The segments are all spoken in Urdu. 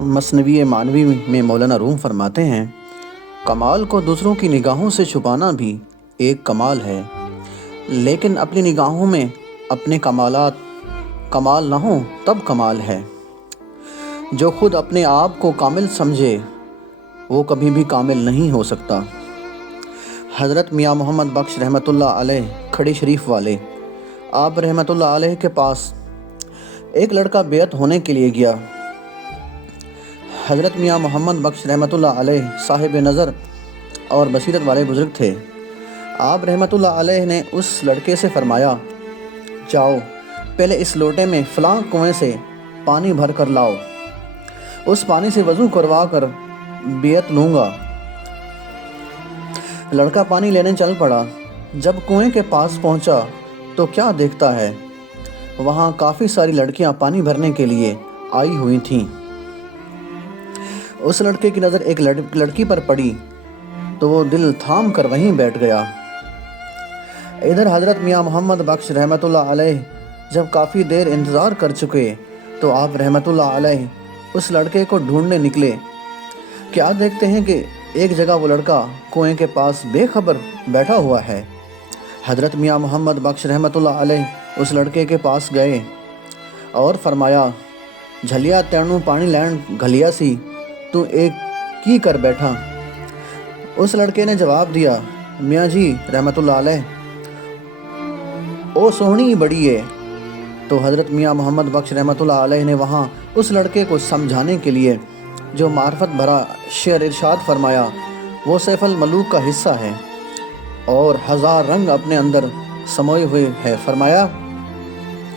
مثنوی معنوی میں مولانا روم فرماتے ہیں، کمال کو دوسروں کی نگاہوں سے چھپانا بھی ایک کمال ہے، لیکن اپنی نگاہوں میں اپنے کمالات کمال نہ ہوں تب کمال ہے۔ جو خود اپنے آپ کو کامل سمجھے وہ کبھی بھی کامل نہیں ہو سکتا۔ حضرت میاں محمد بخش رحمۃ اللہ علیہ کھڑی شریف والے، آپ رحمۃ اللہ علیہ کے پاس ایک لڑکا بیعت ہونے کے لیے گیا۔ حضرت میاں محمد بخش رحمۃ اللہ علیہ صاحب نظر اور بصیرت والے بزرگ تھے۔ آپ رحمۃ اللہ علیہ نے اس لڑکے سے فرمایا، جاؤ پہلے اس لوٹے میں فلاں کنویں سے پانی بھر کر لاؤ، اس پانی سے وضو کروا کر بیعت لوں گا۔ لڑکا پانی لینے چل پڑا۔ جب کنویں کے پاس پہنچا تو کیا دیکھتا ہے، وہاں کافی ساری لڑکیاں پانی بھرنے کے لیے آئی ہوئی تھیں۔ اس لڑکے کی نظر ایک لڑکی پر پڑی تو وہ دل تھام کر وہیں بیٹھ گیا۔ ادھر حضرت میاں محمد بخش رحمۃ اللہ علیہ جب کافی دیر انتظار کر چکے تو آپ رحمۃ اللہ علیہ اس لڑکے کو ڈھونڈنے نکلے۔ کیا دیکھتے ہیں کہ ایک جگہ وہ لڑکا کنویں کے پاس بے خبر بیٹھا ہوا ہے۔ حضرت میاں محمد بخش رحمۃ اللہ علیہ اس لڑکے کے پاس گئے اور فرمایا، جھلیا تینوں پانی لین گھلیا سی تو ایک کی کر بیٹھا۔ اس لڑکے نے جواب دیا، میاں جی رحمۃ اللہ علیہ او سوہنی بڑی ہے۔ تو حضرت میاں محمد بخش رحمۃ اللہ علیہ نے وہاں اس لڑکے کو سمجھانے کے لیے جو معرفت بھرا شعر ارشاد فرمایا، وہ سیف الملوک کا حصہ ہے اور ہزار رنگ اپنے اندر سموئے ہوئے ہے۔ فرمایا،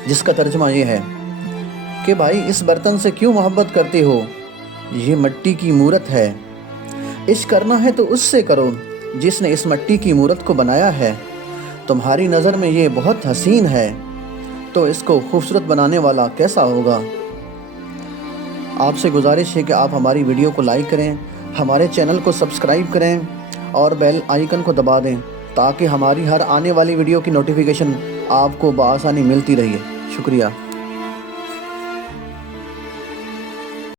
جس کا ترجمہ یہ ہے کہ بھائی اس برتن سے کیوں محبت کرتے ہو، یہ مٹی کی مورت ہے، عشق کرنا ہے تو اس سے کرو جس نے اس مٹی کی مورت کو بنایا ہے۔ تمہاری نظر میں یہ بہت حسین ہے تو اس کو خوبصورت بنانے والا کیسا ہوگا۔ آپ سے گزارش ہے کہ آپ ہماری ویڈیو کو لائک کریں، ہمارے چینل کو سبسکرائب کریں اور بیل آئیکن کو دبا دیں تاکہ ہماری ہر آنے والی ویڈیو کی نوٹیفیکیشن آپ کو بآسانی ملتی رہے۔ شکریہ۔